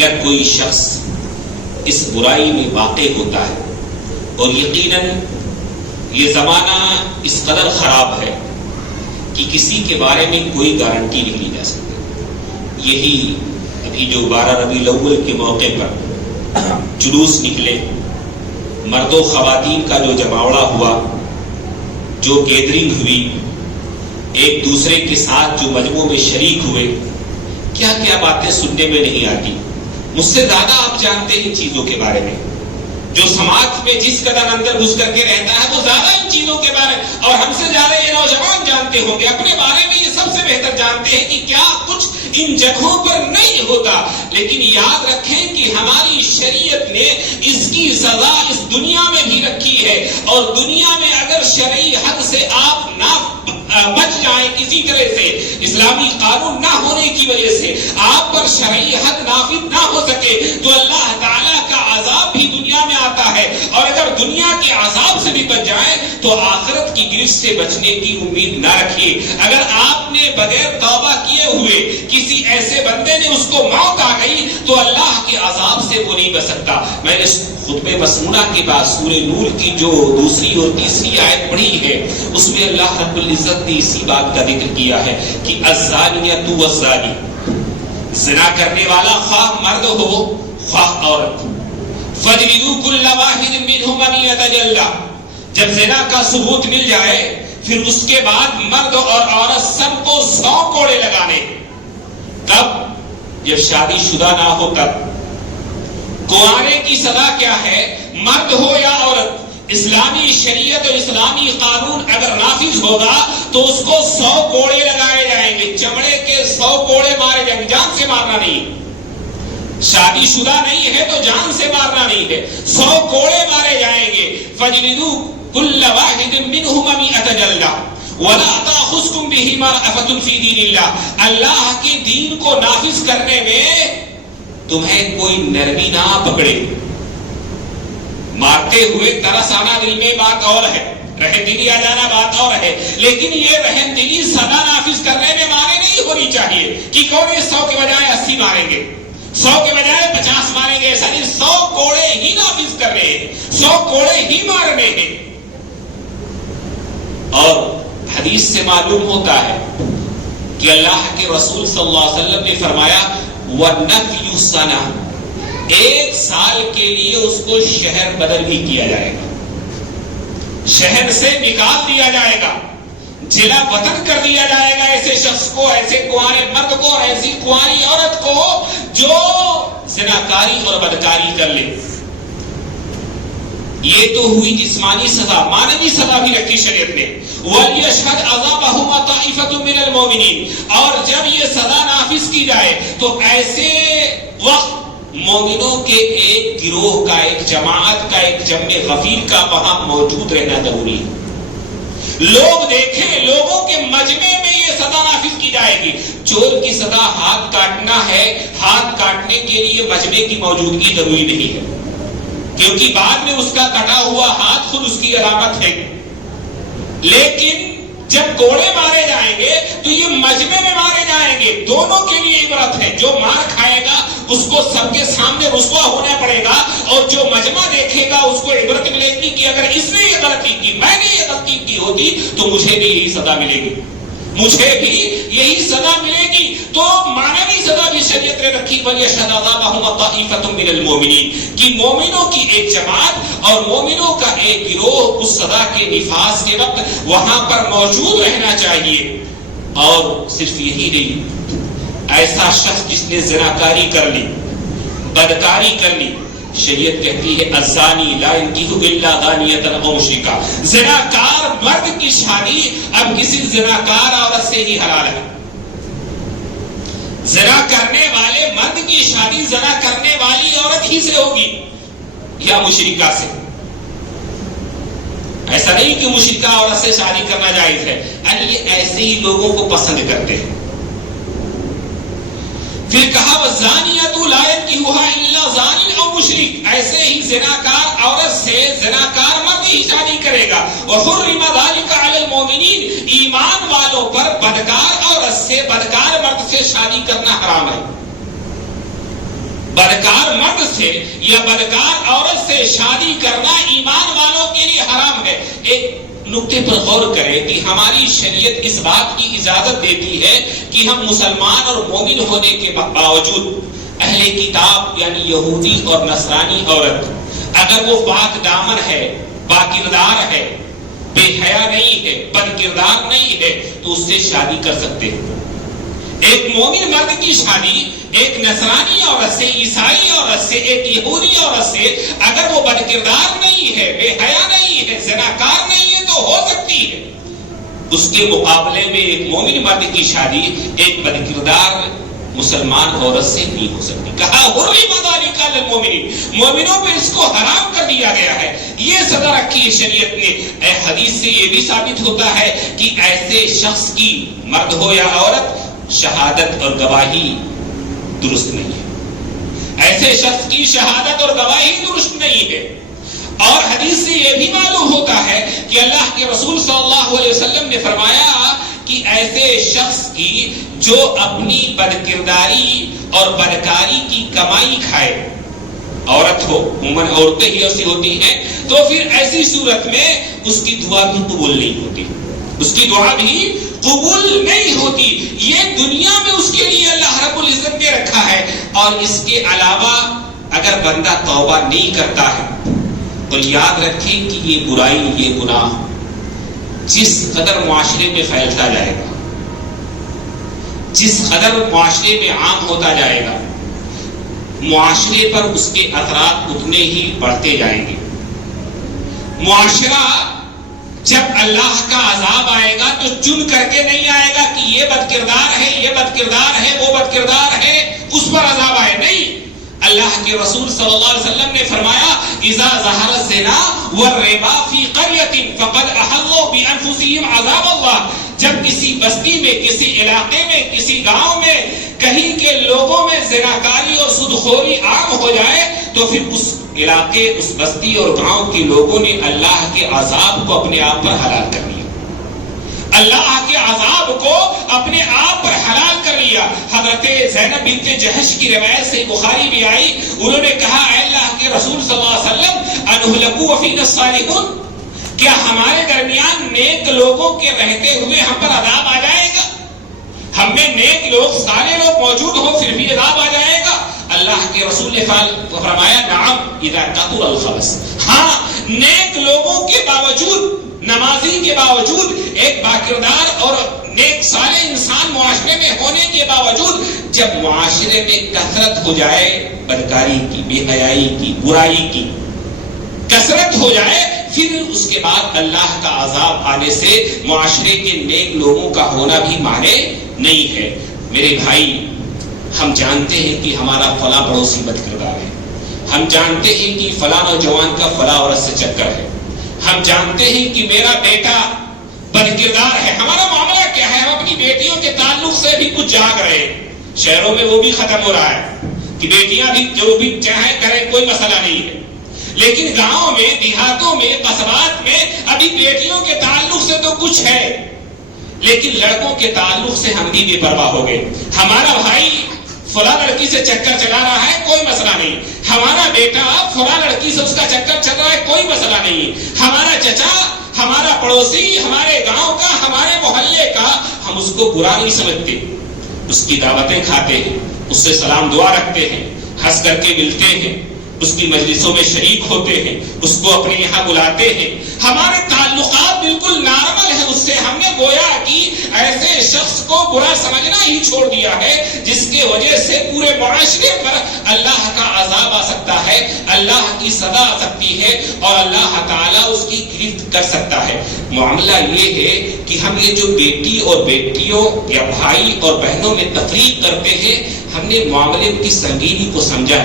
اگر کوئی شخص اس برائی میں واقع ہوتا ہے، اور یقیناً یہ زمانہ اس قدر خراب ہے کہ کسی کے بارے میں کوئی گارنٹی نہیں لی جا سکتی. یہی ابھی جو 12 ربیع الاول کے موقع پر جلوس نکلے، مرد و خواتین کا جو جماوڑا ہوا، جو گیدرنگ ہوئی، ایک دوسرے کے ساتھ جو مجموعوں میں شریک ہوئے، کیا کیا باتیں سننے میں نہیں آتی. مجھ سے زیادہ آپ جانتے ہیں چیزوں کے بارے میں. جو سماج میں جس قدر اندر گھس کر کے رہتا ہے وہ زیادہ ان چیزوں کے بارے میں، اور ہم سے زیادہ یہ نوجوان جانتے ہوں گے، اپنے بارے میں یہ سب سے بہتر جانتے ہیں کہ کیا کچھ ان جگہوں پر نہیں ہوتا. لیکن یاد رکھیں کہ ہماری شریعت نے اس کی سزا اس دنیا میں بھی رکھی ہے، اور دنیا میں اگر شرعی حد سے آپ نہ بچ جائیں، کسی طرح سے اسلامی قانون نہ ہونے کی وجہ سے آپ پر شرعی حد نافذ نہ ہو سکے، تو اللہ تعالیٰ کا عذاب بھی دنیا میں آتا ہے. اور اگر دنیا کے عذاب سے بھی بچ جائیں تو آخرت کی گرفت سے بچنے کی امید نہ رکھیے. اگر آپ نے بغیر توبہ کیے ہوئے کسی ایسے بندے نے اس کو موت آ گئی تو اللہ کے عذاب سے وہ نہیں بچ سکتا. میں نے خطبہ مسمونہ کے بعد سورہ نور کی جو دوسری اور تیسری آیت پڑھی ہے، اس میں اللہ رب العزت نے اسی بات کا ذکر کیا ہے کہ الزانیۃ والزانی، زنا کرنے والا خواہ مرد ہو خواہ عورت، فَاجْلِدُوا كُلَّ وَاحِدٍ مِّنْهُمْ مِائَةَ جَلْدَةٍ، جب زنا کا ثبوت مل جائے پھر اس کے بعد مرد اور عورت سب کو 100 کوڑے لگانے. کب؟ جب شادی شدہ نہ ہو تب. کنوارے کی سزا کیا ہے؟ مرد ہو یا عورت، اسلامی شریعت اور اسلامی قانون اگر نافذ ہوگا تو اس کو 100 کوڑے لگائے جائیں گے. چمڑے کے 100 کوڑے مارے جائیں گے، جان سے مارنا نہیں. شادی شدہ نہیں ہے تو جان سے مارنا نہیں ہے، 100 کوڑے مارے جائیں گے. فَاجْلِدُوا كُلَّ وَاحِدٍ مِّنْهُمْ مِائَةَ جَلْدَةٍ وَلَا تَأْخُذْكُمْ بِهِمَا رَأْفَةٌ فِي دِينِ اللَّهِ، اللہ کے دین کو نافذ کرنے میں تمہیں کوئی نرمی نہ پکڑے. مارتے ہوئے ترس آنا دل میں بات اور ہے، رحم دلی آ جانا بات اور ہے، لیکن یہ رحم دلی سزا نافذ کرنے میں مانے نہیں ہونی چاہیے کہ کون 100 کے بجائے 80 ماریں گے، 100 کے بجائے 50 ماریں گے. ایسا نہیں، 100 کوڑے ہی نافذ کرنے ہیں، 100 کوڑے ہی مارنے ہیں. اور حدیث سے معلوم ہوتا ہے کہ اللہ کے رسول صلی اللہ علیہ وسلم نے فرمایا وَنَفْيُ سَنَةٍ، 1 سال کے لیے اس کو شہر بدل بھی کیا جائے گا، شہر سے نکال دیا جائے گا، جلا وطن کر دیا جائے گا ایسے شخص کو، ایسے کنوارے مرد کو اور ایسی کنواری عورت کو جو زناکاری اور بدکاری کر لے. یہ تو ہوئی جسمانی سزا. معنوی سزا بھی رکھی شریعت نے. وَلْيَشْهَدْ عَذَابَهُمَا طَائِفَةٌ مِّنَ الْمُؤْمِنِينَ، اور جب یہ سزا نافذ کی جائے تو ایسے وقت مومنوں کے ایک گروہ کا، ایک جماعت کا، ایک جمع غفیر کا وہاں موجود رہنا ضروری ہے. لوگ دیکھیں، لوگوں کے مجمع میں یہ سزا نافذ کی جائے گی. چور کی سزا ہاتھ کاٹنا ہے، ہاتھ کاٹنے کے لیے مجمع کی موجودگی ضروری نہیں ہے، کیونکہ بعد میں اس کا کٹا ہوا ہاتھ خود اس کی علامت ہے. لیکن جب کوڑے مارے جائیں گے تو یہ مجمع میں مارے جائیں گے. دونوں کے لیے عبرت ہے. جو مار کھائے گا اس کو سب کے سامنے رسوا ہونا پڑے گا، اور جو مجمع دیکھے گا اس کو عبرت ملے گی کہ اگر اس نے یہ غلطی کی، میں نے یہ غلطی کی ہوتی تو مجھے بھی یہی سزا ملے گی، مجھے بھی یہی سزا ملے گی. تو معنوی سزا بھی شریعت نے رکھی. وَلْيَشْهَدْ عَذَابَهُمَا طَائِفَةٌ مِّنَ الْمُؤْمِنِينَ، کہ مومنوں کی ایک جماعت اور مومنوں کا ایک گروہ اس سزا کے نفاذ کے وقت وہاں پر موجود رہنا چاہیے. اور صرف یہی نہیں، ایسا شخص جس نے زناکاری کر لی، بدکاری کر لی، شریعت کہتی ہے الزانی لا ينكح الا زانیۃ او مشرکہ، زناکار مرد کی شادی اب کسی زناکار عورت سے ہی حلال ہے. زنا کرنے والے مرد کی شادی زنا کرنے والی عورت ہی سے ہوگی یا مشرکہ سے. ایسا نہیں کہ مشرکہ عورت سے شادی کرنا جائز ہے، یہ ایسے ہی لوگوں کو پسند کرتے ہیں. پھر کہا وَالزَّانِيَةُ لَا يَنكِحُهَا إِلَّا زَانٍ أَوْ مُشْرِكٌ، ایسے ہی زناکار عورت سے زناکار مرد ہی شادی کرے گا. وَحُرِّمَ ذَلِكَ عَلَى الْمُؤْمِنِينَ، ایمان والوں پر بدکار عورت سے، بدکار مرد سے شادی کرنا حرام ہے. بدکار مرد سے یا بدکار عورت سے شادی کرنا ایمان والوں کے لیے حرام ہے. ایک نقطے پر غور کریں کہ ہماری شریعت اس بات کی اجازت دیتی ہے کہ ہم مسلمان اور مومن ہونے کے باوجود اہل کتاب یعنی یہودی اور نصرانی عورت اگر وہ پاک دامن ہے، با کردار ہے، بے حیا نہیں ہے، بد کردار نہیں ہے تو اس سے شادی کر سکتے ہیں. ایک مومن مرد کی شادی ایک نصرانی عورت سے، عیسائی عورت سے، ایک یہودی عورت سے اگر وہ بد کردار نہیں ہے، بے حیا نہیں ہے، زناکار نہیں ہے تو ہو سکتی ہے. اس کے مقابلے میں ایک مومن مرد کی شادی ایک بد کردار مسلمان عورت سے نہیں ہو سکتی. کہا حرمت ذالک علی المؤمنین، مومنوں پہ اس کو حرام کر دیا گیا ہے. یہ سزا رکھی ہے شریعت نے. اے حدیث سے یہ بھی ثابت ہوتا ہے کہ ایسے شخص کی مرد ہو یا عورت شہادت اور گواہی درست نہیں ہے. ایسے شخص کی شہادت اور گواہی درست نہیں ہے. اور حدیث سے یہ بھی معلوم ہوتا ہے کہ اللہ کے رسول صلی اللہ علیہ وسلم نے فرمایا کہ ایسے شخص کی جو اپنی بدکرداری اور بدکاری کی کمائی کھائے، عورت ہو، عموماً عورتیں ہی ایسی ہوتی ہیں، تو پھر ایسی صورت میں اس کی دعا بھی قبول نہیں ہوتی. اس کی دعا بھی قبول نہیں ہوتی. یہ دنیا میں اس کے لیے اللہ رب العزت نے رکھا ہے. اور اس کے علاوہ اگر بندہ توبہ نہیں کرتا ہے تو یاد رکھیں کہ یہ برائی، یہ گناہ جس قدر معاشرے میں پھیلتا جائے گا، جس قدر معاشرے میں عام ہوتا جائے گا، معاشرے پر اس کے اثرات اتنے ہی بڑھتے جائیں گے. معاشرہ جب اللہ کا عذاب آئے گا تو چن کر کے نہیں آئے گا کہ یہ بد کردار ہے، یہ بد کردار ہے، وہ بد کردار ہے، اس پر عذاب آئے. نہیں، اللہ کے رسول صلی اللہ علیہ وسلم نے فرمایا اذا ظہر الزنا والربا فی قریۃ فقد احلوا بانفسهم عذاب اللہ. جب کسی بستی میں، کسی علاقے میں، کسی گاؤں میں کہیں کے لوگوں میں زناکاری اور سودخوری عام ہو جائے تو پھر اس علاقے، اس بستی اور گاؤں کے لوگوں نے اللہ کے عذاب کو اپنے آپ پر حلال کر لیا. اللہ کے عذاب کو اپنے آپ پر حلال کر لیا. حضرت زینب بنت جہش کی روایت سے بخاری بھی آئی، انہوں نے کہا اے اللہ کے رسول صلی اللہ علیہ وسلم انہلکوا وفینا الصالحون، کیا ہمارے درمیان نیک لوگوں کے رہتے ہوئے ہم پر عذاب آ جائے گا؟ ہم میں نیک لوگ، سارے لوگ موجود ہو پھر بھی عذاب آ جائے گا؟ اللہ کے رسول نے فرمایا نعم اذا کثر الخبث. ہاں، نیک لوگوں کے باوجود، نمازی کے باوجود، ایک باکردار اور نیک صالح انسان معاشرے میں ہونے کے باوجود جب معاشرے میں کثرت ہو جائے بدکاری کی، بے حیائی کی، برائی کی کثرت ہو جائے، پھر اس کے بعد اللہ کا عذاب آنے سے معاشرے کے نیک لوگوں کا ہونا بھی مانے نہیں ہے. میرے بھائی، ہم جانتے ہیں کہ ہمارا فلاں پڑوسی بد کردار ہے، ہم جانتے ہیں کہ فلاں نوجوان کا فلاں عورت سے چکر ہے، ہم جانتے ہیں کہ میرا بیٹا بد کردار ہے. ہمارا معاملہ کیا ہے؟ ہم اپنی بیٹیوں کے تعلق سے بھی کچھ جاگ رہے ہیں. شہروں میں وہ بھی ختم ہو رہا ہے کہ بیٹیاں بھی جو بھی چاہیں کریں، کوئی مسئلہ نہیں ہے. لیکن گاؤں میں، دیہاتوں میں، قصبات میں ابھی بیٹیوں کے تعلق سے تو کچھ ہے، لیکن لڑکوں کے تعلق سے ہم بھی بے پرواہ ہو گئے. ہمارا بھائی فلاں لڑکی سے چکر چلا رہا ہے، کوئی مسئلہ نہیں. ہمارا بیٹا فلاں لڑکی سے اس کا چکر چل رہا ہے، کوئی مسئلہ نہیں. ہمارا چچا، ہمارا پڑوسی، ہمارے گاؤں کا، ہمارے محلے کا، ہم اس کو برا نہیں سمجھتے. اس کی دعوتیں کھاتے ہیں، اس سے سلام دعا رکھتے ہیں، ہنس کر کے ملتے ہیں، اس کی مجلسوں میں شریک ہوتے ہیں، اس کو اپنے یہاں بلاتے ہیں. ہمارے تعلقات بالکل نارمل ہیں اس سے. ہم نے گویا کہ ایسے شخص کو برا سمجھنا ہی چھوڑ دیا ہے جس کی وجہ سے پورے معاشرے پر اللہ کا عذاب آ سکتا ہے، اللہ کی سزا آ سکتی ہے اور اللہ تعالیٰ اس کی گرفت کر سکتا ہے. معاملہ یہ ہے کہ ہم یہ جو بیٹی اور بیٹیوں یا بھائی اور بہنوں میں تفریق کرتے ہیں، ہم نے معاملے کی سنگینی کو سمجھا